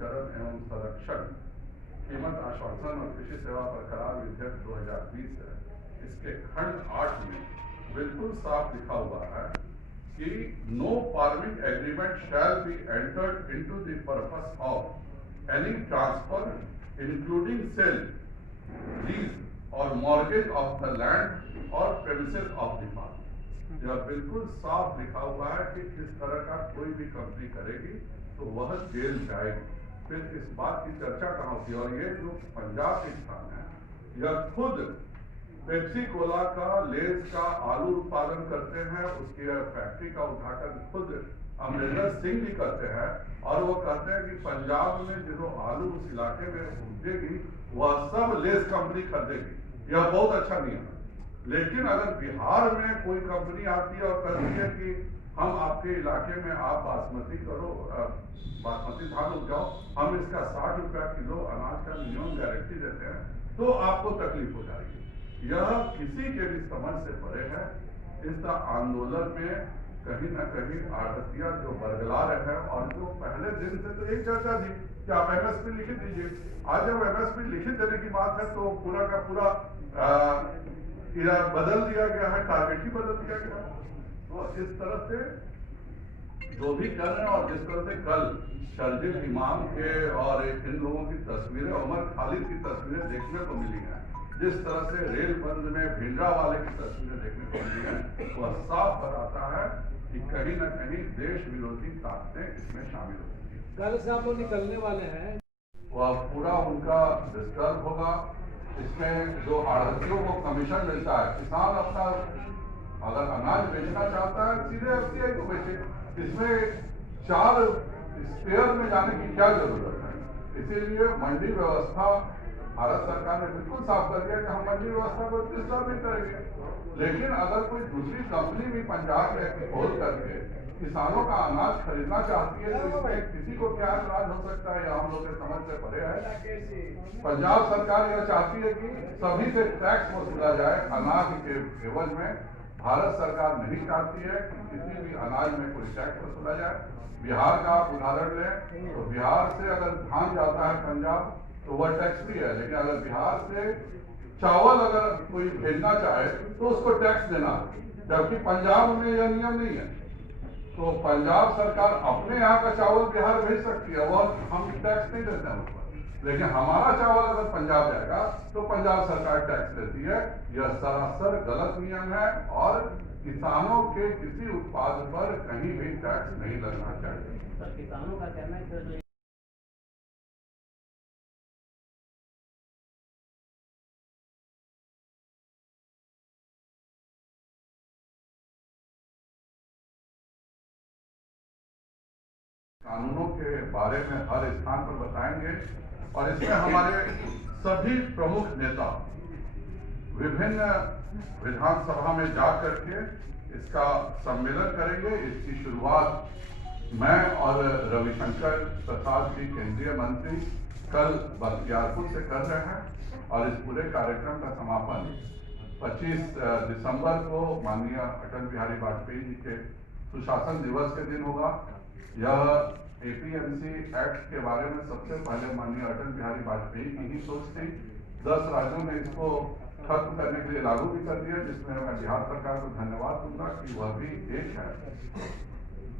पंजीकरण एवं संरक्षण, कीमत आश्वासन और कृषि सेवा बरकरार विधेयक 2020 है। इसके खंड 8 में बिल्कुल साफ लिखा हुआ है कि no farming agreement shall be entered into the purpose of any transfer including sale, lease और मॉर्गेज ऑफ द लैंड और प्रेमिसेस ऑफ द फार्म। यह बिल्कुल साफ लिखा हुआ है कि इस तरह का कोई भी कंपनी करेगी तो वह जेल जाएगी। फिर इस बात की चर्चा कहाँ होती है? और ये जो पंजाब के किसान है, यह खुद पेप्सी कोला का, लेज का आलू उत्पादन करते हैं, उसकी फैक्ट्री का उद्घाटन खुद अमरिंदर सिंह भी करते हैं, और वो कहते हैं कि पंजाब में जो आलू उस इलाके में उपजेगी वह सब लेज कंपनी खरीदेगी। यह बहुत अच्छा नियम है। लेकिन अगर बिहार में कोई कंपनी आती है और कहती है कि हम आपके इलाके में आप बासमती करो, बासमती धान उपजाओ, हम इसका 60 रुपया किलो अनाज का मिनिमम गारंटी देते हैं, तो आपको तकलीफ हो जाएगी। यह किसी के भी समझ से परे है। इस आंदोलन में कहीं न कहीं आढ़तिया जो बरगला रहे हैं, और जो पहले दिन से तो एक चर्चा थी कि आप एमएसपी लिखित दीजिए। आज जब एमएसपी लिखित देने की बात है तो पूरा का पूरा बदल दिया गया है, टारगेट ही बदल दिया गया। तो इस तरह से जो भी कर रहे हैं, और जिस तरह से कल शर्जिल इमाम के और इन लोगों की तस्वीरें, उमर खालिद की तस्वीरें देखने को मिली हैं, जिस तरह से रेल बंद में भिंडरा वाले की तस्वीरें देखने को मिली हैं, वह साफ बताता है कि कहीं न कहीं देश विरोधी ताकतें इसमें शामिल होती हैं। कल से आप लोग निकलने वाले हैं, वह पूरा उनका डिस्टर्ब होगा। इसमें जो आढ़तियों को कमीशन मिलता है, किसान अपना अगर अनाज बेचना चाहता है सीधे एफसीआई को बेचे। इसमें 4 स्पेयर में जाने की क्या जरूरत है? इसीलिए मंडी व्यवस्था भारत सरकार ने बिल्कुल साफ कर दिया कि हम मंडी व्यवस्था को डिस्टर्ब नहीं करेंगे। लेकिन अगर कोई दूसरी कंपनी भी पंजाब में खोल करके किसानों का अनाज खरीदना चाहती है, तो इसमें किसी को क्या ऐतराज हो सकता है? हम लोग के समझ से परे है। पंजाब सरकार यह चाहती है कि सभी से टैक्स वसूला जाए अनाज के एवज में। भारत सरकार नहीं चाहती है कि किसी भी अनाज में कोई टैक्स वसूला जाए। बिहार का आप उदाहरण लें तो बिहार से अगर धान जाता है पंजाब तो वह टैक्स फ्री है, लेकिन अगर बिहार से चावल अगर कोई भेजना चाहे तो उसको टैक्स देना है, जबकि पंजाब में यह नियम नहीं है। तो पंजाब सरकार अपने यहाँ का चावल बिहार भेज सकती है, वह हम टैक्स नहीं देते हैं उस पर। लेकिन हमारा चावल अगर पंजाब जाएगा तो पंजाब सरकार टैक्स देती है। यह सरासर गलत नियम है, और किसानों के किसी उत्पाद पर कहीं भी टैक्स नहीं लगना चाहिए। सर, किसानों का कहना है कानूनों के बारे में हर स्थान पर बताएंगे, और इसमें हमारे सभी प्रमुख नेता विभिन्न विधानसभा में जा करके इसका सम्मेलन करेंगे। इसकी शुरुआत मैं और रविशंकर प्रसाद जी, केंद्रीय मंत्री, कल बख्तियारपुर से कर रहे हैं, और इस पूरे कार्यक्रम का समापन 25 दिसंबर को माननीय अटल बिहारी वाजपेयी जी के सुशासन दिवस के दिन होगा। यह एपीएमसी एक्ट के बारे में सबसे पहले माननीय अटल बिहारी वाजपेयी की ही सोच थी। 10 राज्यों ने इसको खत्म करने के लिए लागू भी कर दिया, जिसमें मैं बिहार सरकार को धन्यवाद दूंगा कि वह भी एक है।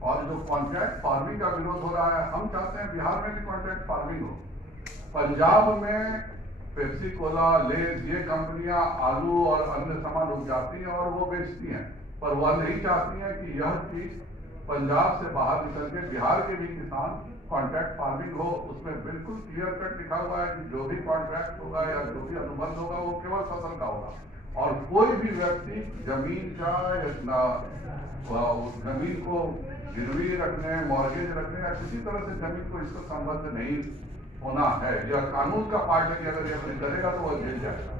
और जो कॉन्ट्रैक्ट फार्मिंग का विरोध हो रहा है, हम चाहते हैं बिहार में भी कॉन्ट्रैक्ट फार्मिंग हो। पंजाब में पेप्सी कोला, लेज, ये कंपनियां आलू और अन्य सामान उपजाती हैं और वो बेचती हैं, पर वह नहीं चाहती हैं कि यह चीज पंजाब से बाहर निकल के बिहार के भी किसान कॉन्ट्रैक्ट फार्मिंग हो। उसमें बिल्कुल क्लियर कट लिखा हुआ है कि जो भी कॉन्ट्रैक्ट होगा या जो भी अनुबंध होगा वो केवल फसल का होगा, और कोई भी व्यक्ति जमीन का या जमीन को गिरवी रखने, मॉर्गेज रखने या किसी तरह से जमीन को इसका संबंध नहीं होना है। यह कानून का पार्ट है कि अगर यह करेगा तो वह जेल जाएगा।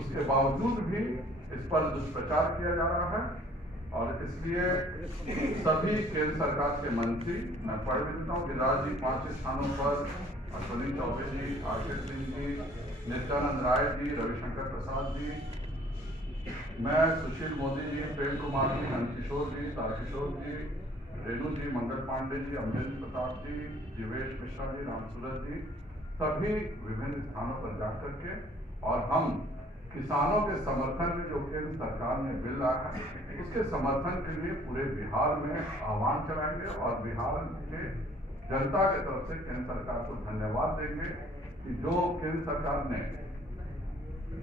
उसके बावजूद भी इस पर दुष्प्रचार किया जा रहा है, और इसलिए सभी केंद्र सरकार के मंत्री, मैं पढ़ देता हूँ, गिरिराज जी 5 स्थानों पर, अश्विनी चौबे जी, आरके सिंह जी, नित्यानंद राय जी, रविशंकर प्रसाद जी, मैं, सुशील मोदी जी, प्रेम कुमार जी, नंदकिशोर जी, तारकिशोर जी, रेणु जी, मंगल पांडे जी, अमरेंद्र प्रताप जी, जीवेश मिश्रा जी, रामसूरत जी, सभी विभिन्न स्थानों पर जाकर के और हम किसानों के समर्थन में जो केंद्र सरकार ने बिल लाया है उसके समर्थन के लिए पूरे बिहार में आह्वान चलाएंगे और बिहार के जनता की तरफ से केंद्र सरकार को धन्यवाद देंगे कि जो केंद्र सरकार ने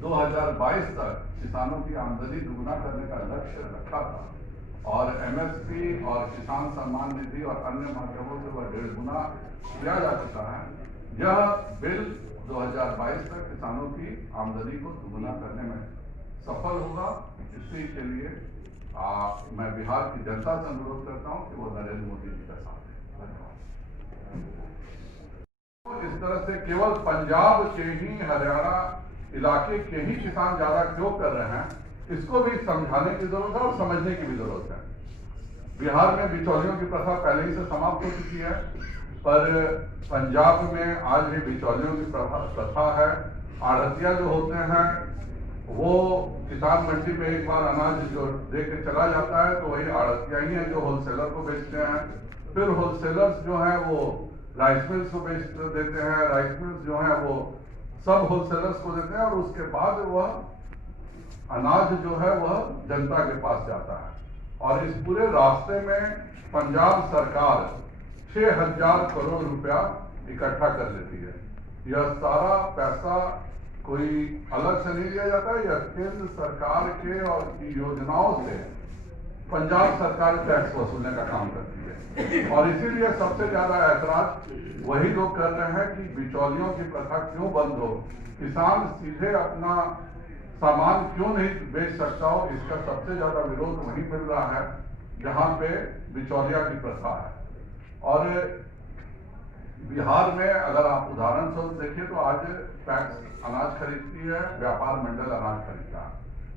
2022 तक किसानों की आमदनी दुगुना करने का लक्ष्य रखा था और एमएसपी और किसान सम्मान निधि और अन्य माध्यमों से वह 1.5 गुना किया जा चुका है। यह बिल 2022 तक किसानों की आमदनी को दुगुना करने में सफल होगा। इसी के लिए मैं बिहार की जनता से अनुरोध करता हूं कि वो नरेंद्र मोदी जी का साथ दें। धन्यवाद। इस तरह से केवल पंजाब के ही, हरियाणा इलाके के ही किसान ज्यादा क्यों कर रहे हैं, इसको भी समझाने की जरूरत है और समझने की भी जरूरत है। बिहार में बिचौलियों की प्रथा पहले ही से समाप्त हो चुकी है, पर पंजाब में आज भी बिचौलियों की प्रथा है। आढ़तिया जो होते हैं वो किसान मंडी में एक बार अनाज जो दे के चला जाता है तो वही आढ़तिया ही है जो होलसेलर को बेचते हैं। फिर होलसेलर्स जो है वो राइस मिल्स को बेच देते हैं, राइस मिल्स जो है वो सब होलसेलर्स को देते हैं और उसके बाद वह अनाज जो है वह जनता के पास जाता है। और इस पूरे रास्ते में पंजाब सरकार 6,000 करोड़ रुपया इकट्ठा कर लेती है। यह सारा पैसा कोई अलग से नहीं लिया जाता है, यह केंद्र सरकार के और की योजनाओं से पंजाब सरकार टैक्स वसूलने का काम करती है। और इसीलिए सबसे ज्यादा ऐतराज वही लोग कर रहे हैं कि बिचौलियों की प्रथा क्यों बंद हो, किसान सीधे अपना सामान क्यों नहीं बेच सकता हो। इसका सबसे ज्यादा विरोध वहीं मिल रहा है जहां पे बिचौलिया की प्रथा है। और बिहार में अगर आप उदाहरण स्वरूप देखिए तो आज पैक्स अनाज खरीदती है, व्यापार मंडल अनाज खरीदता है।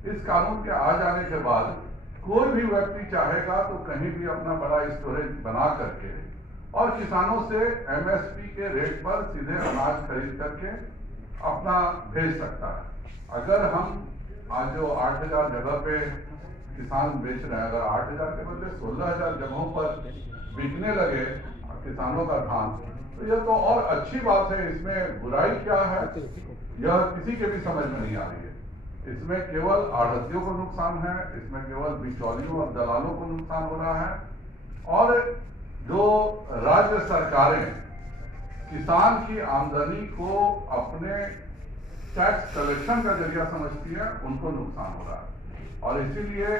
इस कानून के आ जाने के बाद कोई भी व्यक्ति चाहेगा तो कहीं भी अपना बड़ा स्टोरेज बना करके और किसानों से एमएसपी के रेट पर सीधे अनाज खरीद करके अपना भेज सकता है। अगर हम आज जो 8,000 जगह पे किसान बेच रहे हैं, अगर 8,000 के बदले 16,000 जगहों पर बिकने लगे किसानों का धान, तो यह तो और अच्छी बात है। इसमें बुराई क्या है यह किसी के भी समझ में नहीं आ रही है। इसमें केवल आढ़तियों को नुकसान है, इसमें केवल बिचौलियों और दलालों को नुकसान हो रहा है। और जो राज्य सरकारें किसान की आमदनी को अपने टैक्स कलेक्शन का जरिया समझती है, उनको नुकसान हो रहा है। और इसीलिए